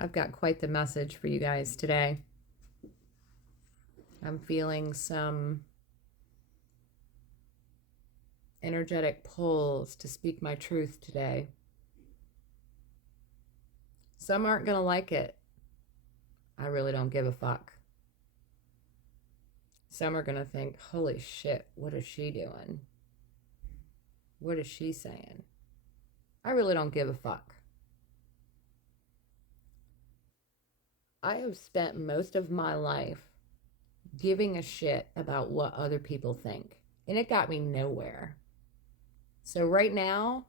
I've got quite the message for you guys today. I'm feeling some energetic pulls to speak my truth today. Some aren't going to like it. I really don't give a fuck. Some are going to think, holy shit, what is she doing? What is she saying? I really don't give a fuck. I have spent most of my life giving a shit about what other people think, and it got me nowhere. So right now,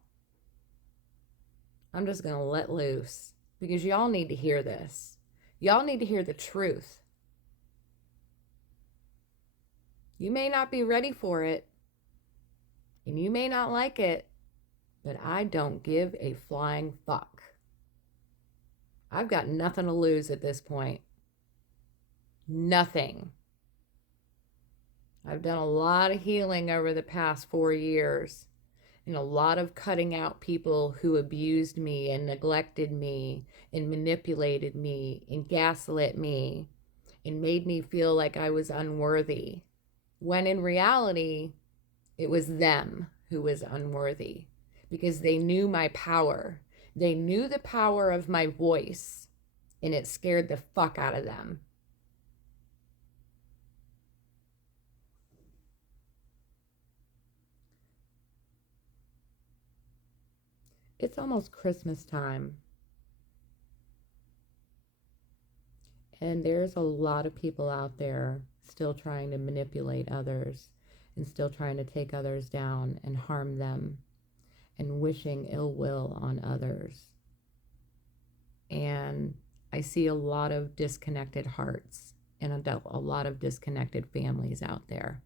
I'm just going to let loose because y'all need to hear this. Y'all need to hear the truth. You may not be ready for it, and you may not like it, but I don't give a flying fuck. I've got nothing to lose at this point. Nothing. I've done a lot of healing over the past 4 years and a lot of cutting out people who abused me and neglected me and manipulated me and gaslit me and made me feel like I was unworthy, when in reality, it was them who was unworthy because they knew my power. They knew the power of my voice, and it scared the fuck out of them. It's almost Christmas time, and there's a lot of people out there still trying to manipulate others and still trying to take others down and harm them and wishing ill will on others. And I see a lot of disconnected hearts and a lot of disconnected families out there.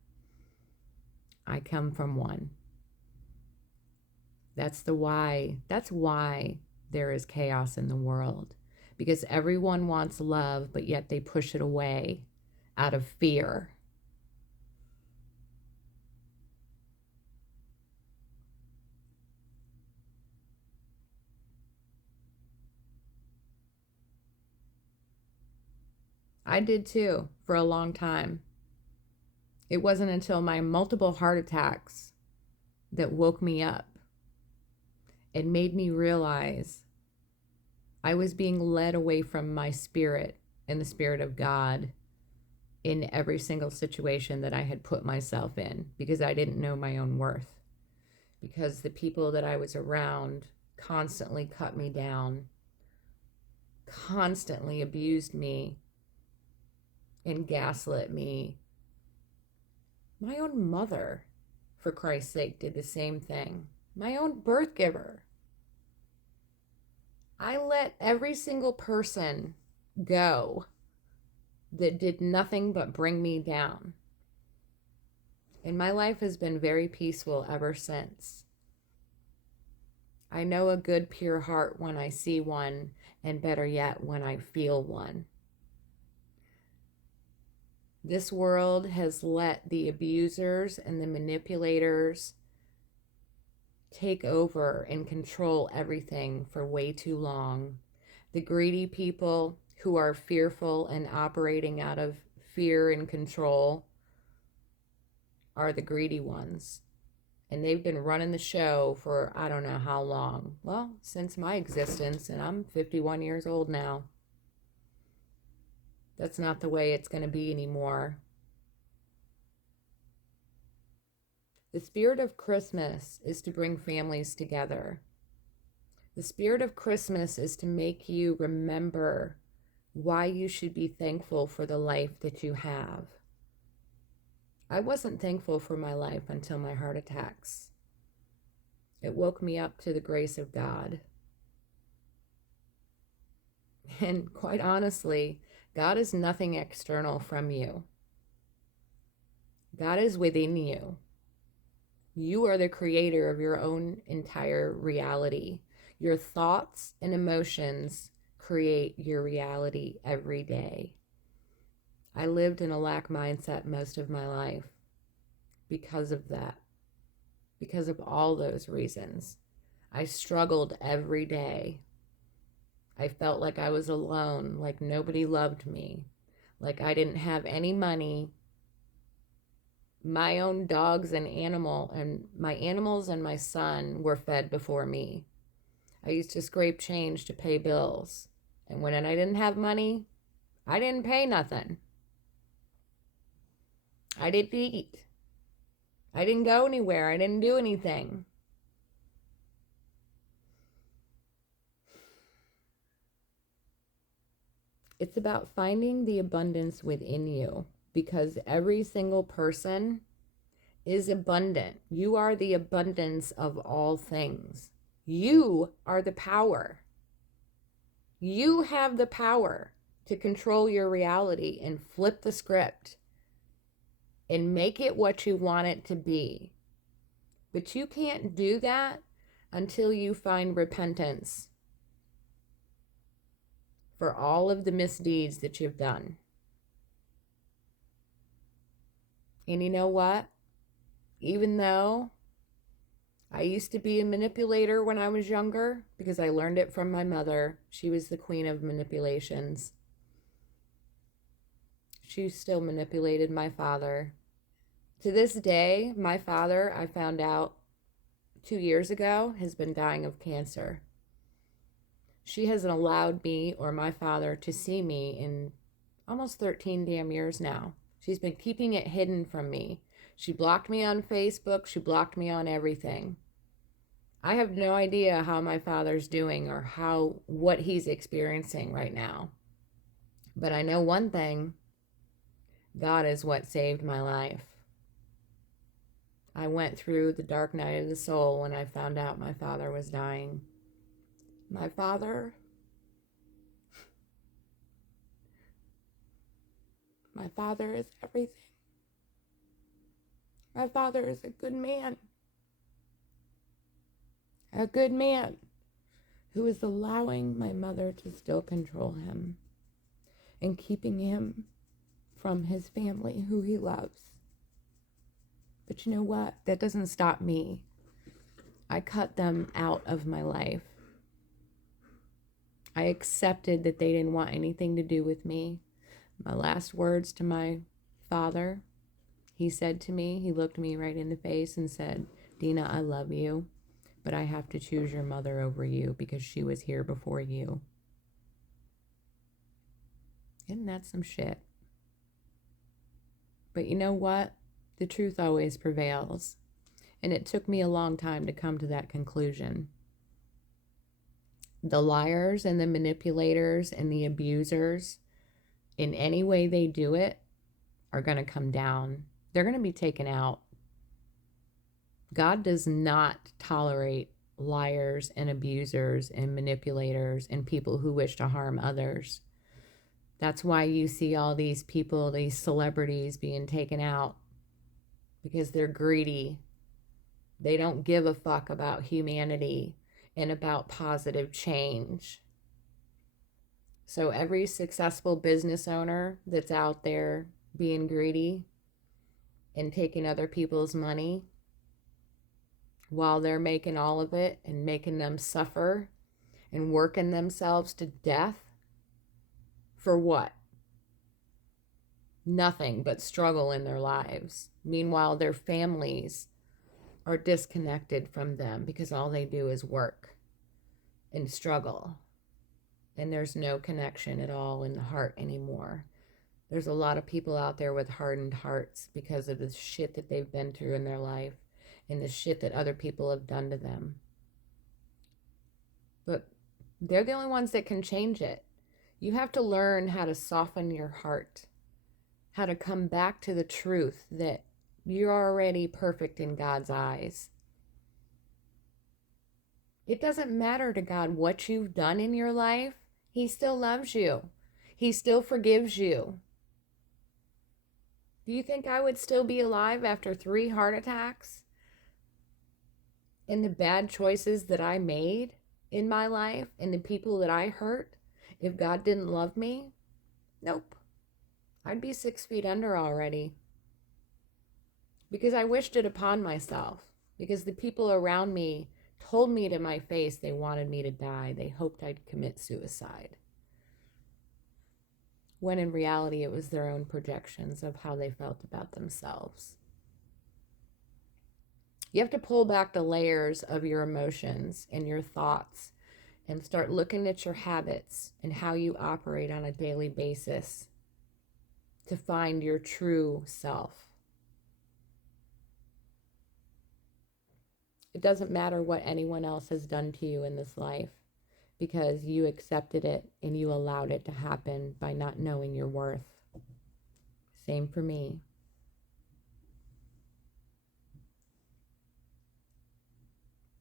I come from one. That's why there is chaos in the world, because everyone wants love, but yet they push it away out of fear. I did too for a long time. It wasn't until my multiple heart attacks that woke me up and made me realize I was being led away from my spirit and the spirit of God in every single situation that I had put myself in because I didn't know my own worth. Because the people that I was around constantly cut me down, constantly abused me, and gaslit me. My own mother, for Christ's sake, did the same thing. My own birth giver. I let every single person go that did nothing but bring me down. And my life has been very peaceful ever since. I know a good, pure heart when I see one, and better yet, when I feel one. This world has let the abusers and the manipulators take over and control everything for way too long. The greedy people who are fearful and operating out of fear and control are the greedy ones. And they've been running the show for I don't know how long. Well, since my existence, and I'm 51 years old now. That's not the way it's going to be anymore. The spirit of Christmas is to bring families together. The spirit of Christmas is to make you remember why you should be thankful for the life that you have. I wasn't thankful for my life until my heart attacks. It woke me up to the grace of God. And quite honestly, God is nothing external from you. God is within you. You are the creator of your own entire reality. Your thoughts and emotions create your reality every day. I lived in a lack mindset most of my life because of that, because of all those reasons. I struggled every day. I felt like I was alone, like nobody loved me, like I didn't have any money. My own dogs and my animals and my son were fed before me. I used to scrape change to pay bills. And when I didn't have money, I didn't pay nothing. I didn't eat. I didn't go anywhere. I didn't do anything. It's about finding the abundance within you, because every single person is abundant. You are the abundance of all things. You are the power. You have the power to control your reality and flip the script and make it what you want it to be. But you can't do that until you find repentance for all of the misdeeds that you've done. And you know what? Even though I used to be a manipulator when I was younger, because I learned it from my mother. She was the queen of manipulations. She still manipulated my father. To this day, my father, I found out 2 years ago, has been dying of cancer. She hasn't allowed me or my father to see me in almost 13 damn years now. She's been keeping it hidden from me. She blocked me on Facebook. She blocked me on everything. I have no idea how my father's doing or what he's experiencing right now. But I know one thing. God is what saved my life. I went through the dark night of the soul when I found out my father was dying. My father is everything. My father is a good man. A good man who is allowing my mother to still control him and keeping him from his family who he loves. But you know what? That doesn't stop me. I cut them out of my life. I accepted that they didn't want anything to do with me. My last words to my father, he said to me, he looked me right in the face and said, "Dina, I love you, but I have to choose your mother over you because she was here before you." Isn't that some shit? But you know what? The truth always prevails. And it took me a long time to come to that conclusion. The liars and the manipulators and the abusers, in any way they do it, are going to come down. They're going to be taken out. God does not tolerate liars and abusers and manipulators and people who wish to harm others. That's why you see all these people, these celebrities being taken out, because they're greedy. They don't give a fuck about humanity and about positive change. So every successful business owner that's out there being greedy and taking other people's money while they're making all of it and making them suffer and working themselves to death, for what? Nothing but struggle in their lives. Meanwhile, their families are disconnected from them because all they do is work and struggle. And there's no connection at all in the heart anymore. There's a lot of people out there with hardened hearts because of the shit that they've been through in their life and the shit that other people have done to them. But they're the only ones that can change it. You have to learn how to soften your heart, how to come back to the truth that you're already perfect in God's eyes. It doesn't matter to God what you've done in your life. He still loves you. He still forgives you. Do you think I would still be alive after 3 heart attacks? And the bad choices that I made in my life and the people that I hurt, if God didn't love me? Nope. I'd be 6 feet under already. Because I wished it upon myself. Because the people around me told me to my face they wanted me to die. They hoped I'd commit suicide. When in reality, it was their own projections of how they felt about themselves. You have to pull back the layers of your emotions and your thoughts and start looking at your habits and how you operate on a daily basis to find your true self. It doesn't matter what anyone else has done to you in this life because you accepted it and you allowed it to happen by not knowing your worth. Same for me.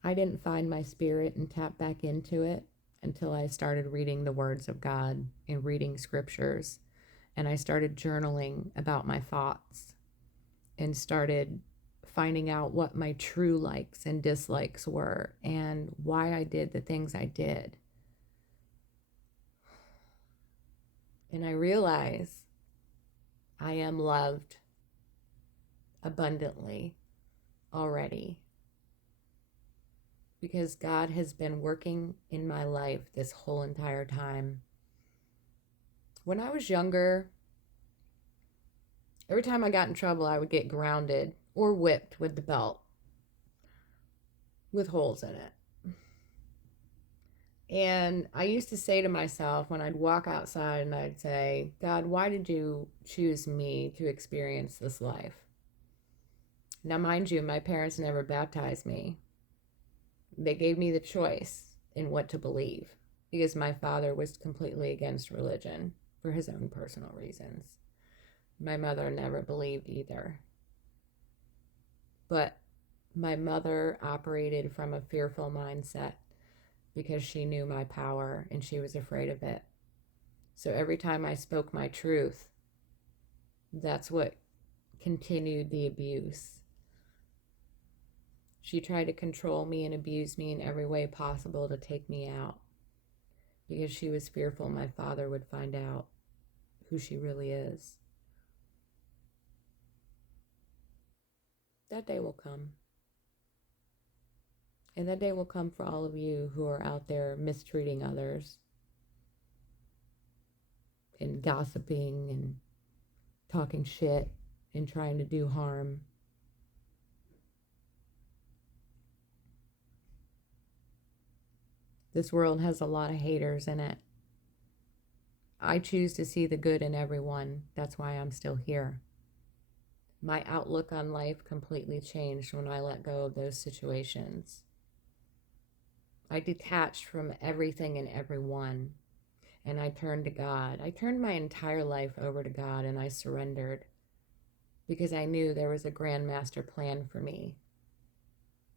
I didn't find my spirit and tap back into it until I started reading the words of God and reading scriptures. And I started journaling about my thoughts and started finding out what my true likes and dislikes were and why I did the things I did. And I realize I am loved abundantly already because God has been working in my life this whole entire time. When I was younger, every time I got in trouble, I would get grounded or whipped with the belt with holes in it. And I used to say to myself when I'd walk outside and I'd say, God, why did you choose me to experience this life? Now, mind you, my parents never baptized me. They gave me the choice in what to believe because my father was completely against religion for his own personal reasons. My mother never believed either. But my mother operated from a fearful mindset because she knew my power and she was afraid of it. So every time I spoke my truth, that's what continued the abuse. She tried to control me and abuse me in every way possible to take me out because she was fearful my father would find out who she really is. That day will come. And that day will come for all of you who are out there mistreating others and gossiping and talking shit and trying to do harm. This world has a lot of haters in it. I choose to see the good in everyone. That's why I'm still here. My outlook on life completely changed when I let go of those situations. I detached from everything and everyone, and I turned to God. I turned my entire life over to God, and I surrendered because I knew there was a grand master plan for me.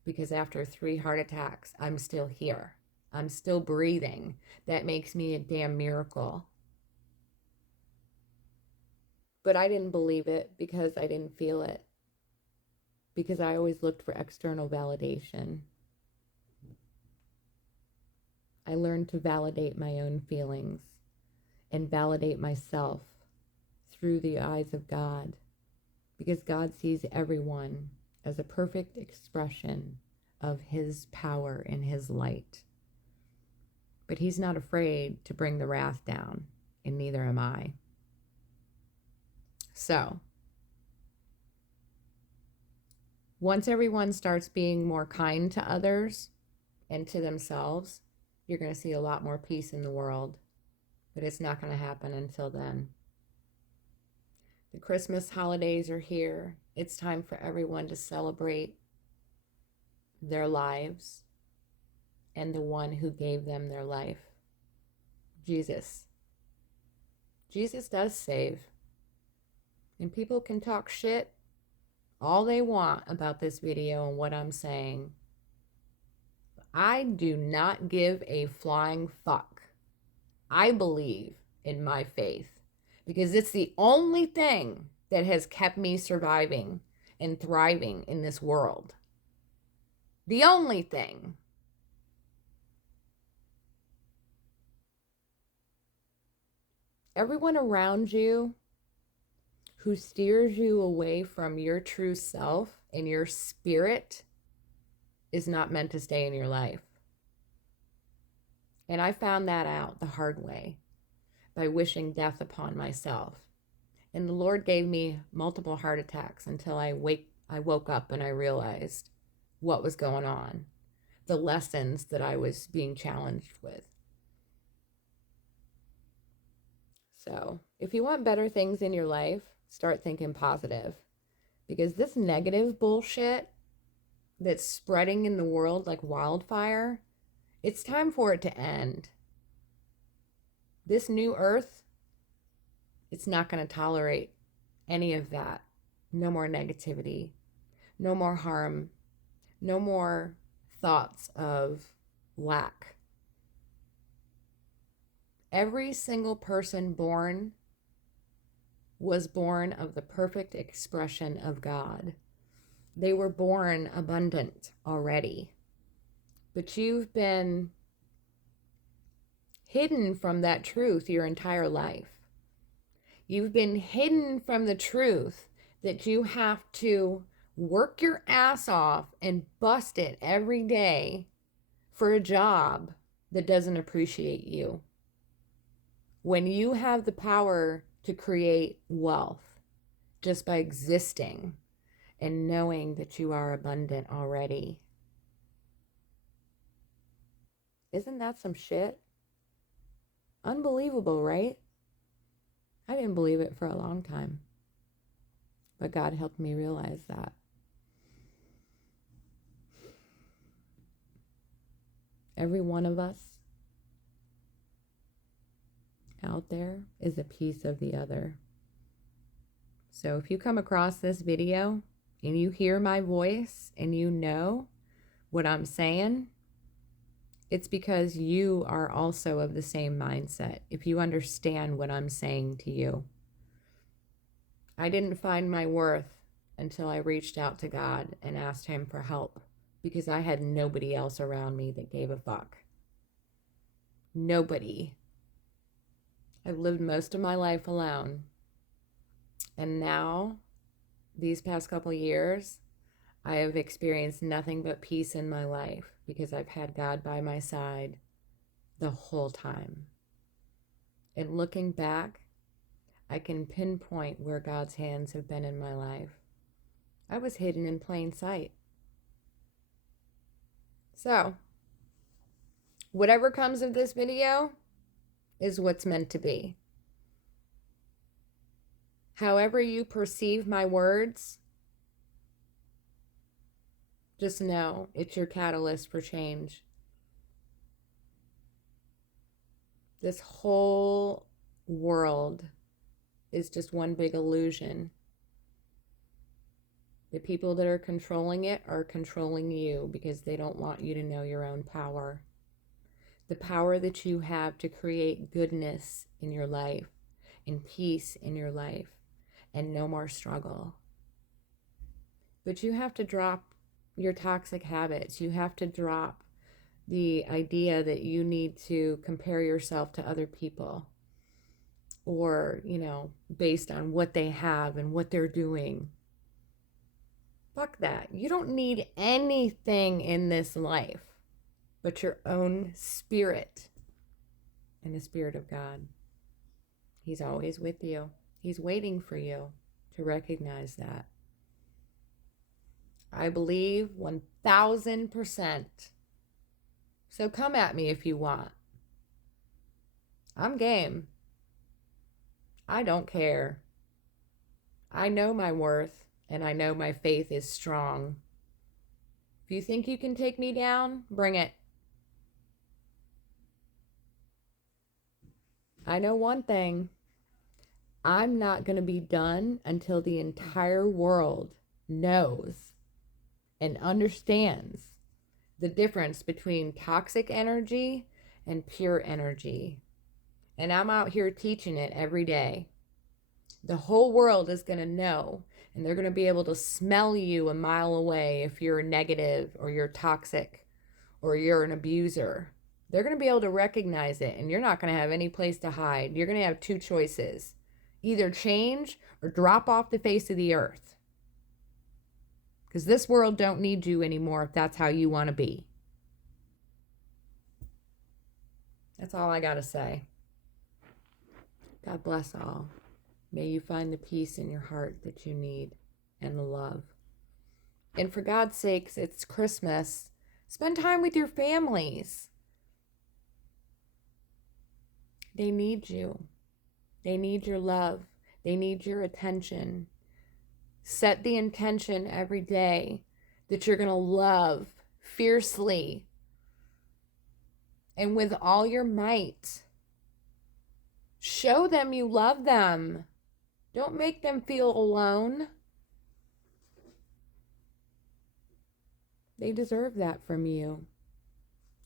Because after 3 heart attacks, I'm still here. I'm still breathing. That makes me a damn miracle. But I didn't believe it because I didn't feel it. Because I always looked for external validation. I learned to validate my own feelings and validate myself through the eyes of God. Because God sees everyone as a perfect expression of his power and his light. But he's not afraid to bring the wrath down, and neither am I. So, once everyone starts being more kind to others and to themselves, you're going to see a lot more peace in the world. But it's not going to happen until then. The Christmas holidays are here. It's time for everyone to celebrate their lives and the one who gave them their life. Jesus. Jesus does save. And people can talk shit all they want about this video and what I'm saying. I do not give a flying fuck. I believe in my faith because it's the only thing that has kept me surviving and thriving in this world. The only thing. Everyone around you who steers you away from your true self and your spirit is not meant to stay in your life. And I found that out the hard way by wishing death upon myself. And the Lord gave me multiple heart attacks until I woke up and I realized what was going on, the lessons that I was being challenged with. So, if you want better things in your life, start thinking positive. Because this negative bullshit that's spreading in the world like wildfire, it's time for it to end. This new earth, it's not going to tolerate any of that. No more negativity, no more harm, no more thoughts of lack. Every single person born was born of the perfect expression of God. They were born abundant already. But you've been hidden from that truth your entire life. You've been hidden from the truth that you have to work your ass off and bust it every day for a job that doesn't appreciate you. When you have the power to create wealth just by existing and knowing that you are abundant already. Isn't that some shit? Unbelievable, right? I didn't believe it for a long time. But God helped me realize that. Every one of us out there is a piece of the other. So if you come across this video and you hear my voice and you know what I'm saying, it's because you are also of the same mindset. If you understand what I'm saying to you. I didn't find my worth until I reached out to God and asked him for help because I had nobody else around me that gave a fuck. Nobody. I've lived most of my life alone. And now, these past couple years, I have experienced nothing but peace in my life because I've had God by my side the whole time. And looking back, I can pinpoint where God's hands have been in my life. I was hidden in plain sight. So, whatever comes of this video is what's meant to be. However you perceive my words, just know it's your catalyst for change. This whole world is just one big illusion. The people that are controlling it are controlling you because they don't want you to know your own power. The power that you have to create goodness in your life, and peace in your life, and no more struggle. But you have to drop your toxic habits. You have to drop the idea that you need to compare yourself to other people or, based on what they have and what they're doing. Fuck that. You don't need anything in this life but your own spirit and the Spirit of God. He's always with you. He's waiting for you to recognize that. I believe 1,000%. So come at me if you want. I'm game. I don't care. I know my worth and I know my faith is strong. If you think you can take me down, bring it. I know one thing. I'm not going to be done until the entire world knows and understands the difference between toxic energy and pure energy. And I'm out here teaching it every day. The whole world is going to know, and they're going to be able to smell you a mile away if you're negative or you're toxic or you're an abuser. They're going to be able to recognize it, and you're not going to have any place to hide. You're going to have two choices. Either change or drop off the face of the earth. Because this world don't need you anymore if that's how you want to be. That's all I got to say. God bless all. May you find the peace in your heart that you need and the love. And for God's sakes, it's Christmas. Spend time with your families. They need you. They need your love. They need your attention. Set the intention every day that you're going to love fiercely and with all your might. Show them you love them. Don't make them feel alone. They deserve that from you.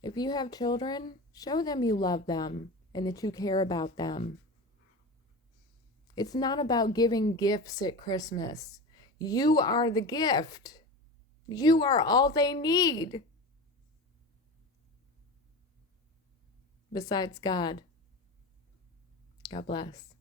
If you have children, show them you love them and that you care about them. It's not about giving gifts at Christmas. You are the gift. You are all they need. Besides God. God bless.